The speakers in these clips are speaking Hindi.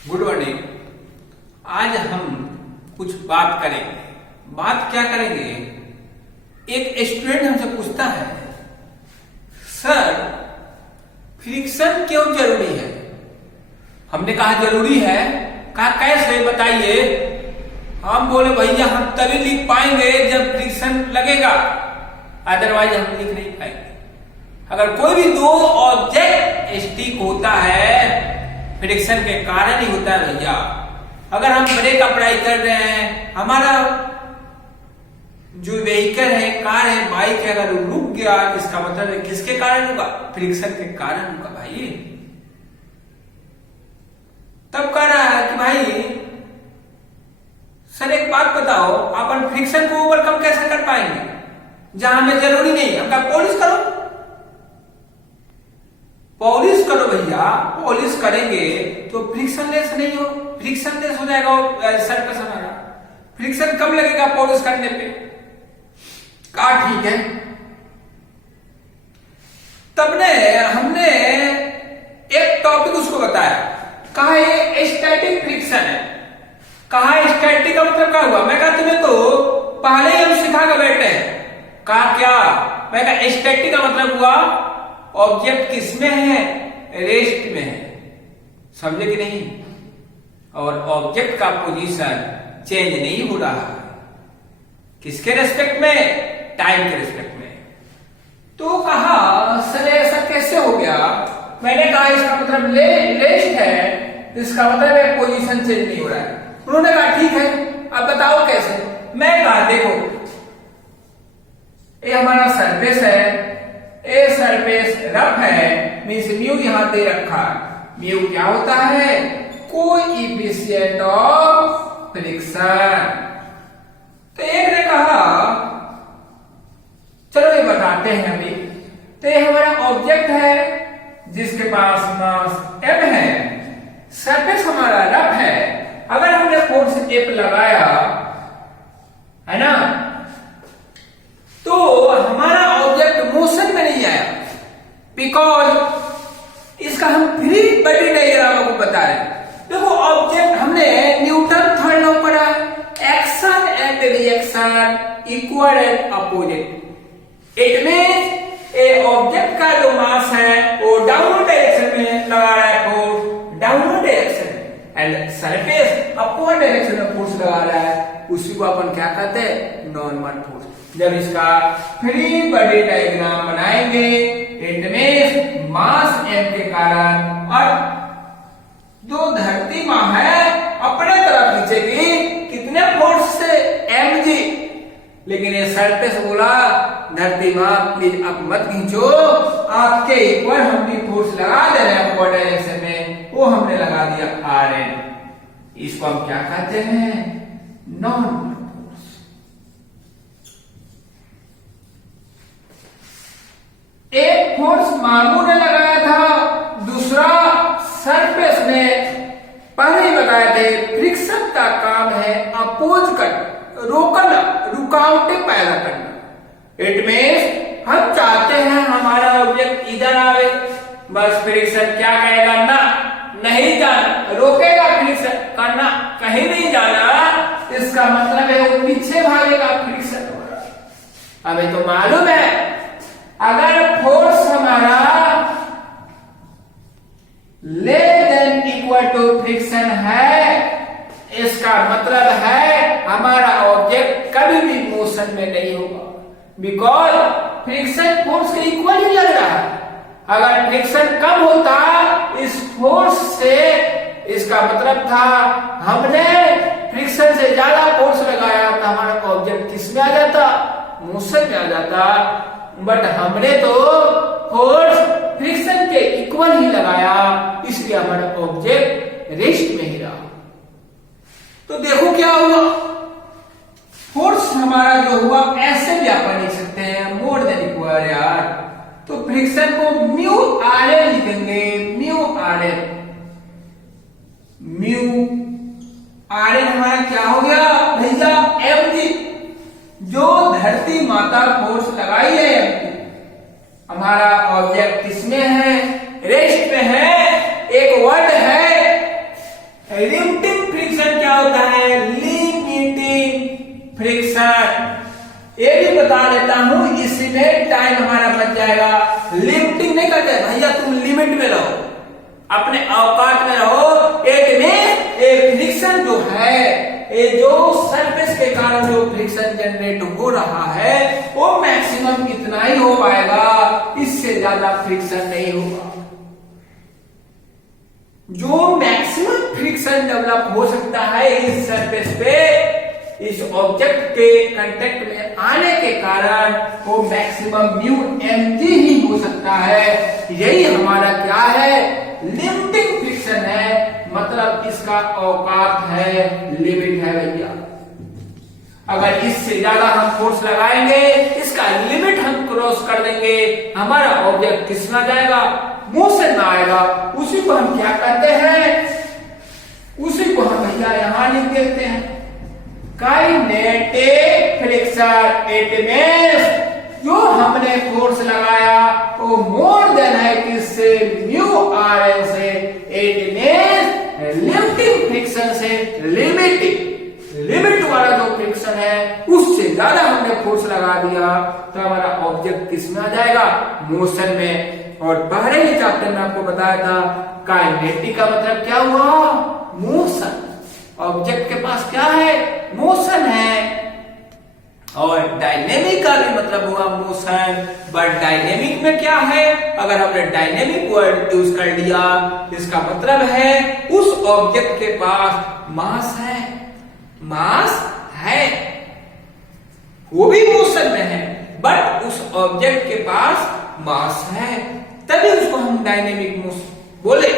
Good morning. आज हम कुछ बात करेंगे। बात क्या करेंगे? एक स्टूडेंट हमसे पूछता है, सर फ्रिक्शन क्यों जरूरी है? हमने कहा जरूरी है। कहा कैसे, बताइए। हम बोले भैया हम तभी लिख पाएंगे जब फ्रिक्शन लगेगा, अदरवाइज हम लिख नहीं पाएंगे। अगर कोई भी दो ऑब्जेक्ट स्टिक होता है फ्रिक्शन के कारण ही होता है भैया। अगर हम ब्रेक अप्लाई कर रहे हैं, हमारा जो व्हीकल है, कार है, बाइक है, अगर रुक गया, इसका मतलब है किसके कारण होगा? फ्रिक्शन के कारण होगा भाई। तब कह रहा है कि भाई सर एक बात बताओ, अपन फ्रिक्शन को ओवरकम कैसे कर पाएंगे जहां हमें जरूरी नहीं है? हम कहा पॉलिश करो। पॉलिश करो भैया, पॉलिश करेंगे तो फ्रिक्शनलेस नहीं हो, फ्रिक्शनलेस हो जाएगा सरफेस हमारा। फ्रिक्शन कब लगेगा? पॉलिश करने पे। कहा ठीक है। तब ने हमने एक टॉपिक उसको बताया, कहा ये स्टैटिक फ्रिक्शन है। कहा स्टैटिक का मतलब क्या हुआ? मैं कहा तुम्हें तो पहले ही हम सिखा कर बैठे हैं। कहा क्या? मैं कहा स्टैटिक का मतलब हुआ ऑब्जेक्ट किसमें है? रेस्ट में है। समझे कि नहीं? और ऑब्जेक्ट का पोजीशन चेंज नहीं हो रहा है। किसके रेस्पेक्ट में? टाइम के रेस्पेक्ट में। तो कहा सर ऐसा कैसे हो गया? मैंने कहा इसका मतलब रेस्ट है, इसका मतलब है पोजीशन चेंज नहीं हो रहा है। उन्होंने कहा ठीक है, अब बताओ कैसे? मैं कहा देखो, ये हमारा सरफेस है, ये सरफेस रफ है, मींस म्यू यहां दे रखा। म्यू क्या होता है? Coefficient of friction. तो एक ने कहा चलो ये बताते हैं अभी। तो ये हमारा ऑब्जेक्ट है जिसके पास मास m है, सरफेस हमारा रफ है। अगर हमने फोर्स F लगाया है ना, तो हमारा ऑब्जेक्ट मोशन में नहीं आया, बिकॉज इसका हम फ्री बॉडी डायग्राम को बता रहे हैं। देखो ऑब्जेक्ट हमने न्यूटन थर्ड लॉ पढ़ा है, action and reaction equal and opposite. It means A object का जो मास है वो डाउनवर्ड डायरेक्शन में लगा रहा है force, downward direction, and surface upward direction में फोर्स लगा रहा है। उसी को अपन क्या कहते हैं? Normal force. जब इसका फ्री बॉडी डायग्राम बनाएंगे, इट मींस मास m के कारण और जो धरती मां है अपने तरफ खींचेगी कितने फोर्स से? mg। लेकिन ये सरफेस बोला धरती मां प्लीज अब मत खींचो, आपके इक्वल हम भी फोर्स लगा दे रहे हैं अपवर्ड डायरेक्शन में, वो हमने लगा दिया Rn। इसको हम क्या कहते हैं? Normal force. एक फोर्स मामू ने लगाया था, दूसरा सरफेस ने। पहले ही बताए थे फ्रिक्शन का काम है अपोज करना, रोकना, रुकावटें पैदा करना। इट मींस हम चाहते हैं हमारा ऑब्जेक्ट इधर आवे, बस फ्रिक्शन क्या कहेगा? ना, नहीं जाना, रोकेगा फ्रिक्शन करना, कहीं नहीं जाना। इसका मतलब है वो पीछे भागेगा फ्रिक्शन। हमें तो मालूम है अगर फोर्स हमारा less than equal to friction है, इसका मतलब है हमारा ऑब्जेक्ट कभी भी मोशन में नहीं होगा, बिकॉज फ्रिक्शन फोर्स के इक्वल ही लग रहा है। अगर फ्रिक्शन कम होता इस फोर्स से, इसका मतलब था हमने फ्रिक्शन से ज्यादा फोर्स लगाया था, हमारा ऑब्जेक्ट किस में आ जाता? मोशन में आ जाता। बट हमने तो फोर्स फ्रिक्शन के इक्वल ही लगाया, इसलिए हमारा ऑब्जेक्ट रेस्ट में ही रहा। तो देखो क्या हुआ, फोर्स हमारा जो हुआ ऐसे भी अपन लिख सकते हैं, मोर देन इक्वल यार। तो फ्रिक्शन को म्यू Rn लिखेंगे, म्यू Rn। म्यू Rn हमारा क्या हो गया भैया? mg। जो धरती माता फोर्स लगाई है mg, हमारा ऑब्जेक्ट किसमें है? रेस्ट में है। एक वर्ड है लिमिटिंग फ्रिक्शन क्या होता है? लिमिटिंग फ्रिक्शन, ये भी बता देता हूं, इसमें टाइम हमारा बच जाएगा। लिमिटिंग नहीं करते भैया, तुम लिमिट में रहो, अपने औकात में रहो। एक फ्रिक्शन जो है, ये जो सरफेस के कारण जो फ्रिक्शन जनरेट हो रहा है वो मैक्सिमम इतना ही हो पाएगा, इससे ज्यादा फ्रिक्शन नहीं होगा। जो मैक्सिमम फ्रिक्शन डेवलप हो सकता है इस सरफेस पे, इस ऑब्जेक्ट के कांटेक्ट में आने के कारण, वो मैक्सिमम म्यू mg ही हो सकता है। यही हमारा क्या है? लिमिटिंग फ्रिक्शन है, मतलब इसका औकात है, लिमिट है भैया। अगर इससे ज्यादा हम फोर्स लगाएंगे, इसका लिमिट हम क्रॉस कर देंगे, हमारा ऑब्जेक्ट किस में जाएगा? मोशन में आएगा। उसी को हम क्या कहते हैं? उसी को हम भैया यहां लिख देते हैं काइनेटिक फ्रिक्शन। इट मींस जो हमने फोर्स लगाया वो मोर देन है किससे? म्यू आर एन से। इट मींस लिमिटिंग फ्रिक्शन से लिमिट वाला जो फ्रिक्शन है उससे ज्यादा हमने फोर्स लगा दिया तो हमारा ऑब्जेक्ट किस में आ जाएगा? मोशन में। और पहले ही चैप्टर में आपको बताया था काइनेटिक का मतलब क्या हुआ? मोशन। ऑब्जेक्ट के पास क्या है? मोशन है। और डायनेमिक का भी मतलब हुआ मोशन। बट डायनेमिक में क्या है? अगर हमने डायनेमिक वर्ड यूज कर लिया, इसका मतलब है उस ऑब्जेक्ट के पास मास है, मास है, वो भी मोशन में है, बट उस ऑब्जेक्ट के पास मास है, तभी उसको हम डायनेमिक मोशन बोले।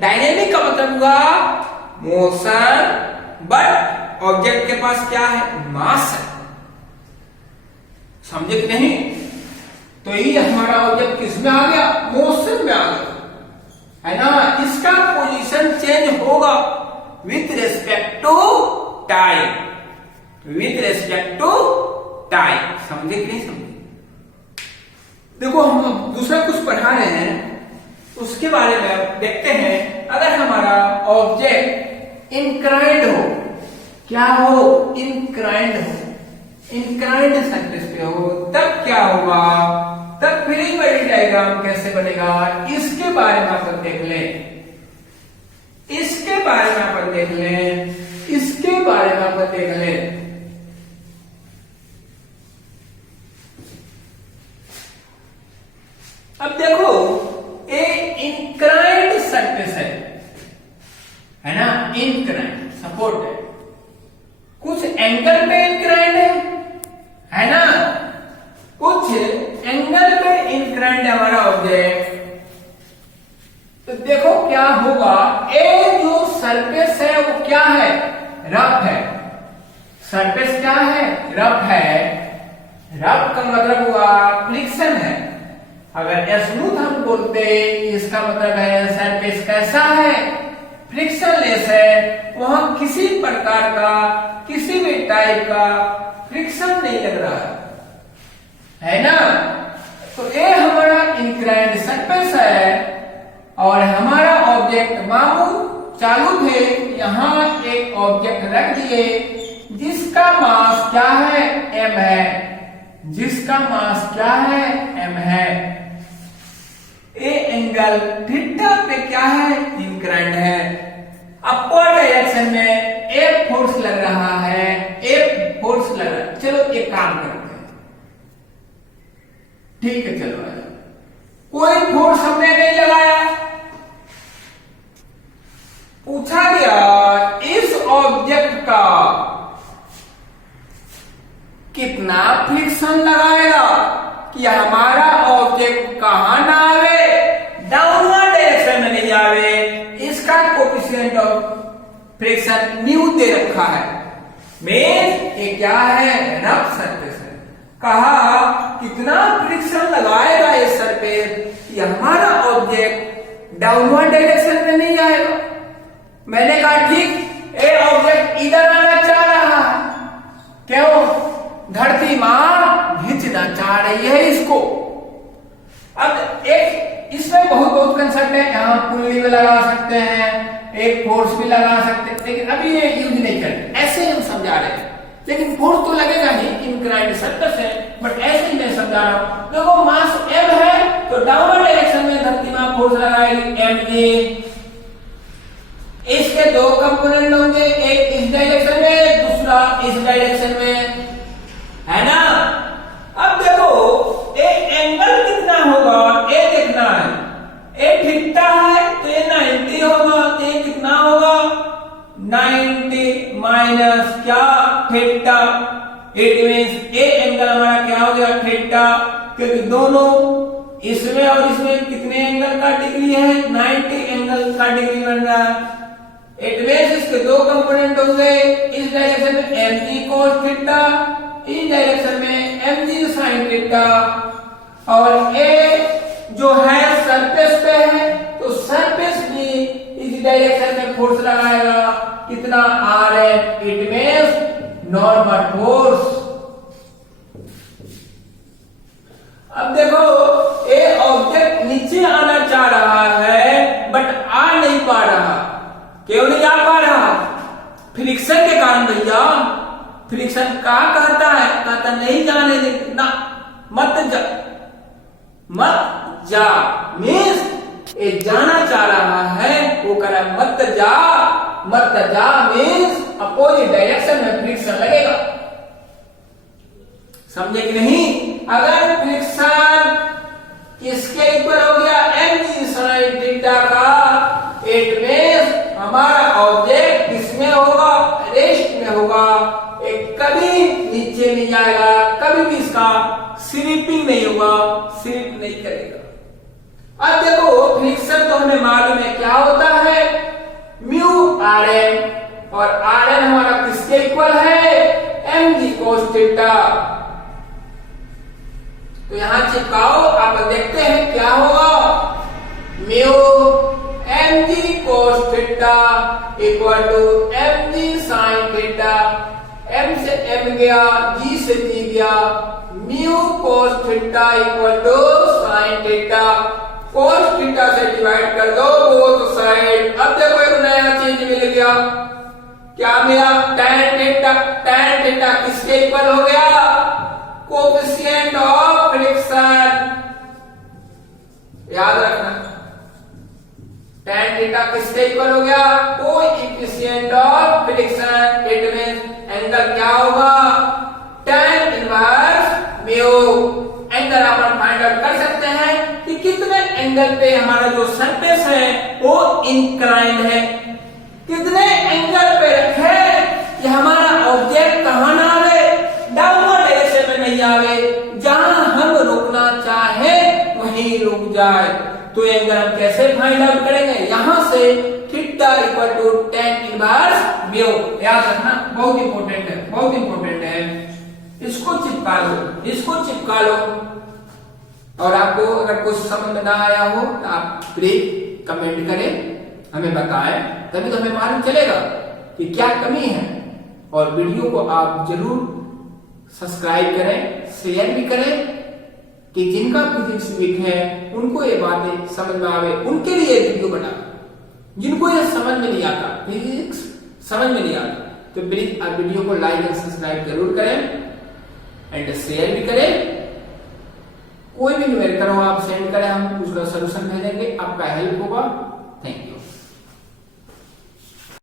डायनेमिक का मतलब हुआ मोशन, बट ऑब्जेक्ट के पास क्या है? मास है। समझे कि नहीं? तो ये हमारा ऑब्जेक्ट किस में आ गया? मोशन में आ गया, है ना। इसका पोजीशन चेंज होगा with respect to time, with respect to time. समझे कि नहीं समझे? देखो हम दूसरा कुछ पढ़ा रहे हैं, उसके बारे में देखते हैं। अगर हमारा ऑब्जेक्ट इंक्लाइंड हो, क्या हो? इंक्लाइंड हो, इंक्लाइंड सरफेस पे हो, तब क्या होगा? तब फ्री बॉडी डायग्राम कैसे बनेगा? इसके बारे में अपन देख लें, इसके बारे में अपन देख लें, इसके बारे में अपन देख लें। अब देखो ये इंक्लाइंड सरफेस है ना, इंक्लाइंड सपोर्ट है, कुछ एंगल पे इंक्लाइंड है ना, कुछ एंगल पे इंक्लाइंड है हमारा ऑब्जेक्ट। तो देखो क्या होगा? ये जो सरफेस है वो क्या है? रफ है। सरफेस क्या है? रफ है। रफ का मतलब हुआ फ्रिक्शन है। अगर स्मूथ हम बोलते, इसका मतलब है सरफेस कैसा है? फ्रिक्शन लेस है, वहां किसी प्रकार का, किसी भी टाइप का फ्रिक्शन नहीं लग रहा है ना। तो ये हमारा इंक्लाइंड सरफेस है और हमारा ऑब्जेक्ट मामू चालू थे, यहां एक ऑब्जेक्ट रख दिए जिसका मास क्या है? m है, जिसका मास क्या है? m है। ए एंगल थीटा पे क्या है? इंक्लाइंड है। अपवर्ड डायरेक्शन में एक फोर्स लग रहा है, एक फोर्स लग रहा है। चलो एक काम करते हैं, ठीक है, चलो कोई फोर्स हमने नहीं लगाया, पूछा गया इस ऑब्जेक्ट का कितना फ्रिक्शन लगाएगा कि हमारा ऑब्जेक्ट कहां ना आवे? डाउनवर्ड डायरेक्शन में नहीं आवे। इसका कोएफिशिएंट ऑफ फ्रिक्शन म्यू दे रखा है। मींस ये क्या है? रफ सरफेस है। कहा कितना फ्रिक्शन लगाएगा ये सरफेस कि हमारा ऑब्जेक्ट डाउनवर्ड डायरेक्शन में नहीं आएगा। मैंने कहा ठीक, ये ऑब्जेक्ट इधर आना चाह रहा है, क्यों? धरती मां खींचना चाह रही है इसको। अब एक इसमें बहुत कंसेप्ट है, यहां पुल्ली में लगा सकते हैं, एक फोर्स भी लगा सकते हैं, लेकिन अभी ये यूज नहीं करते, ऐसे हम समझा रहे हैं। लेकिन फोर्स तो लगेगा ही, इंक्लाइंड सरफेस है, बट ऐसे ही मैं समझा रहा हूं। देखो मास m है तो डाउनवर्ड डायरेक्शन में धरती में फोर्स लगाएगी mg। इसके दो कंपोनेंट होंगे, एक इस डायरेक्शन में, दूसरा इस डायरेक्शन में, है ना। अब देखो ये एंगल कितना होगा, ये देखना है। ये थीटा है तो ये 90 होगा, तो ये कितना होगा 90 माइनस क्या थीटा। इट मींस ये एंगल हमारा क्या हो गया थीटा, क्योंकि दोनों इसमें और इसमें कितने एंगल का डिग्री है 90 एंगल का डिग्री बन रहा है। इट मींस इसके दो कंपोनेंट होंगे, इस डायरेक्शन में mg cos थीटा, इस डायरेक्शन में mg sin थीटा। और ये जो है सरफेस पे है तो सरफेस भी इस डायरेक्शन में फोर्स लगाएगा, कितना Rn। It means normal force. अब देखो ये ऑब्जेक्ट नीचे आना चाह रहा है बट आ नहीं पा रहा। क्यों नहीं आ पा रहा? फ्रिक्शन के कारण भैया। फ्रिक्शन क्या कहता है, कहता नहीं जाने दे ना, मत जा, मत जा। मीन्स ये जाना चाह रहा है, वो कह रहा है मत जा। मत जा मीन्स अपोजिट डायरेक्शन में फ्रिक्शन लगेगा। समझे कि नहीं? अगर फ्रिक्शन किसके इक्वल हो गया mg sin थीटा का, इट मींस हमारा ऑब्जेक्ट किसमें होगा, रेस्ट में होगा। एक कभी नीचे नहीं जाएगा, कभी भी इसका स्लिपिंग नहीं होगा, स्लिप नहीं करेगा। अब देखो फ्रिक्शन तो हमें मालूम है क्या होता है, म्यू Rn, और Rn हमारा किसके इक्वल है mg cos थीटा। तो यहां चिपकाओ, आप देखते हैं क्या होगा, mu mg cos theta equal to mg sin theta. m से m गया, g से g गया, mu cos theta equal to sin theta. cos theta से डिवाइड कर दो बोथ साइड। अब देखो एक नया चीज मिल गया, क्या मिला, tan थीटा। tan थीटा किसके इक्वल हो गया, कोएफिशिएंट ऑफ फ्रिक्शन। याद रखना, tan थीटा किसके इक्वल हो गया, coefficient of friction. It means angle क्या होगा, tan इनवर्स म्यू। एंगल अपन फाइंड आउट कर सकते हैं कि कितने एंगल पे हमारा जो सरफेस है वो इंक्लाइंड है, कितने एंगल पे रखे कि हमारा ऑब्जेक्ट कहां ना आवे, डाउनवर्ड डायरेक्शन में नहीं आवे, जहां हम रुकना चाहे वहीं रुक जाए। तो एंगल हम कैसे फाइंड आउट करेंगे, यहां से theta equal to tan inverse mu. याद रखना, बहुत इंपॉर्टेंट है, बहुत इंपॉर्टेंट है। इसको चिपका लो, इसको चिपका लो। और आपको अगर कुछ समझ में ना आया हो तो आप प्लीज कमेंट करें, हमें बताएं, तभी तो हमें मालूम चलेगा कि क्या कमी है। और वीडियो को आप जरूर सब्सक्राइब करें, शेयर भी करें, कि जिनका फिजिक्स वीक है उनको ये बातें समझ में आवे, उनके लिए वीडियो बना। जिनको ये समझ में नहीं आता, फिजिक्स समझ में नहीं आता, तो प्लीज आप वीडियो को लाइक और सब्सक्राइब जरूर करें एंड शेयर भी करें। कोई भी न्यूमेरिकल हो आप सेंड करें, हम उसका सलूशन भेजेंगे, आपका हेल्प होगा।